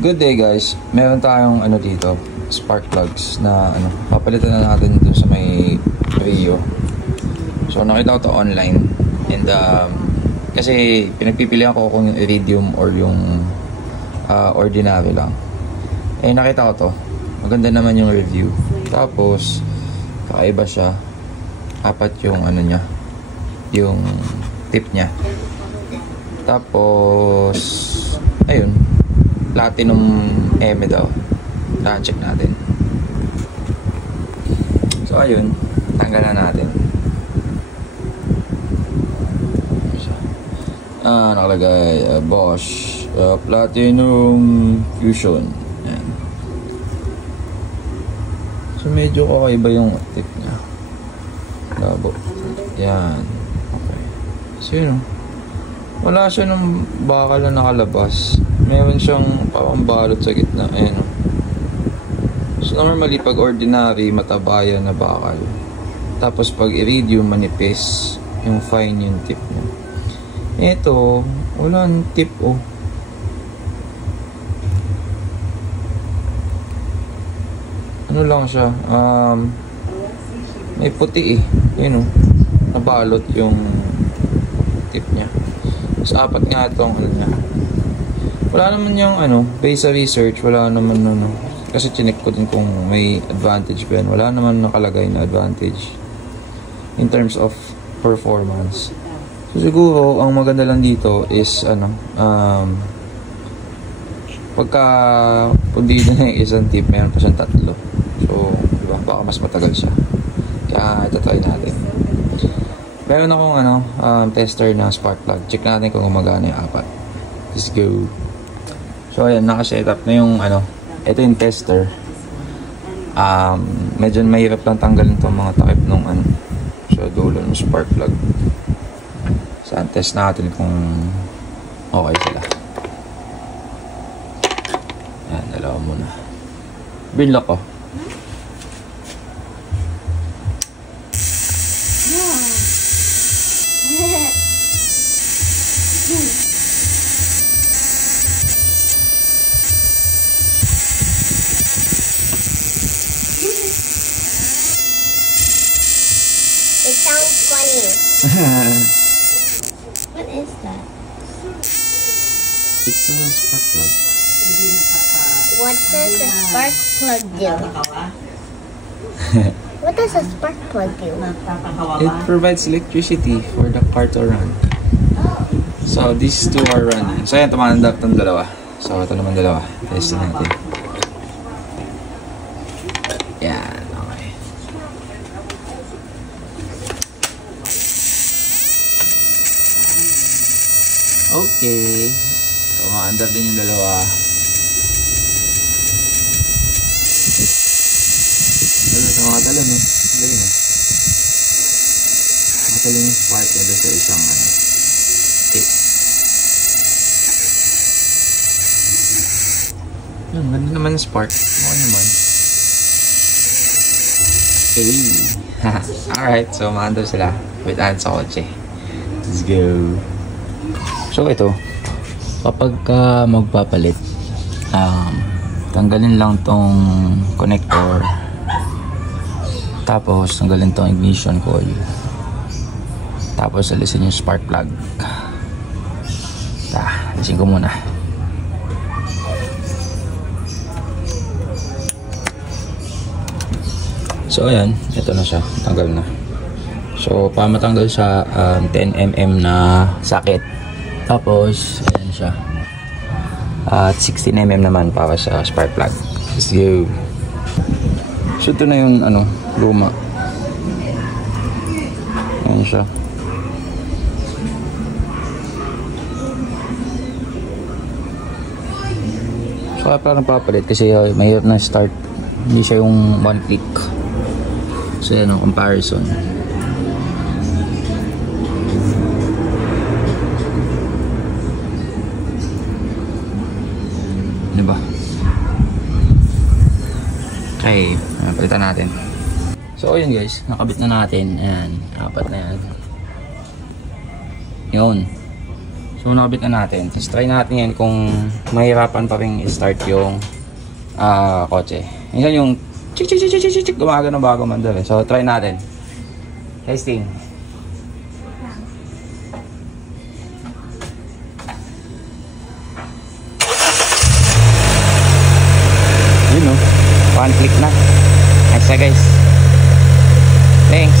Good day guys, meron tayong ano dito, spark plugs na ano, papalitan na natin dun sa may Rio. So nakita ko to online and kasi pinagpipilian ko kung yung iridium or yung ordinary lang. Eh nakita ko to, maganda naman yung review. Tapos kakaiba siya, apat yung ano niya, yung tip niya. Tapos ayun, platinum M daw. Check natin. So ayun, tanggalan natin. Nakalagay Bosch Platinum Fusion. Yan. So medyo kakaiba yung tip niya. Labo. Yan. Okay. So yun, wala siya ng bakal na nakalabas. Meron siyang parang balot sa gitna. Ayan. So normally pag ordinary matabayan na bakal. Tapos pag iridium manipis, yung fine yung tip niya. Ito, wala ng tip oh. Ano lang siya? May puti eh. Yun oh. Nabalot yung tip niya. So apat nga itong ano niya. Wala naman yung ano, based sa research, wala naman ano. Kasi chinek ko din kung may advantage ba yan. Wala naman nakalagay na advantage in terms of performance. So siguro, ang maganda lang dito is ano, pagka pundido na yung isang tip, mayroon pa siyang tatlo. So, diba, baka mas matagal siya. Kaya ito try natin. Meron akong ano, tester na spark plug. Check natin kung gumagana yung apat. Let's go. So ayan, naka-setup na yung ano, ito yung tester. Medyo mahirap lang tanggalin itong mga takip nung ano, so dulo ng spark plug. So test natin kung okay sila. Ayan, dalawa muna. Binlock ko. It sounds funny. What is that? It's a spark plug. What does a spark plug do? What does a spark plug do? It provides electricity for the car to run. So these two are running. So ayan, tumanandap itong dalawa. So ito naman dalawa. Testin natin. Yan, okay. Okay. Tumanandap din yung dalawa. Nakatalo no? Galing ah. Nakatalo yung spark niya doon sa isang ano, tip. Yan, ganda naman yung spark. Okay naman. Okay. Alright, so maandar sila with hands sa kotse. Let's go. So ito, kapag magpapalit, tanggalin lang tong connector. Tapos tanggalin tong ignition coil. Tapos alisin yung spark plug. Alisin ko muna. So ayan, ito na siya, tanggal na. So para matanggal siya, 10mm na socket. Tapos ayan siya. At 16mm naman para sa spark plug. Let's go. So ito na yung ano, luma. Ayan siya. So kaya parang papalit kasi mahirap na start. Hindi siya yung one click. So yan ang comparison. Diba? Okay, palitan natin. So ayun guys, nakabit na natin. Ayan, apat na yan. Yun. So nakabit na natin. Tapos try natin yan kung mahirapan pa rin i-start yung kotse. Yan yung chik chik chik chik chik gumagano bago mandar eh. So try natin. Testing. Yun o. One click na. Nice na guys. Thanks.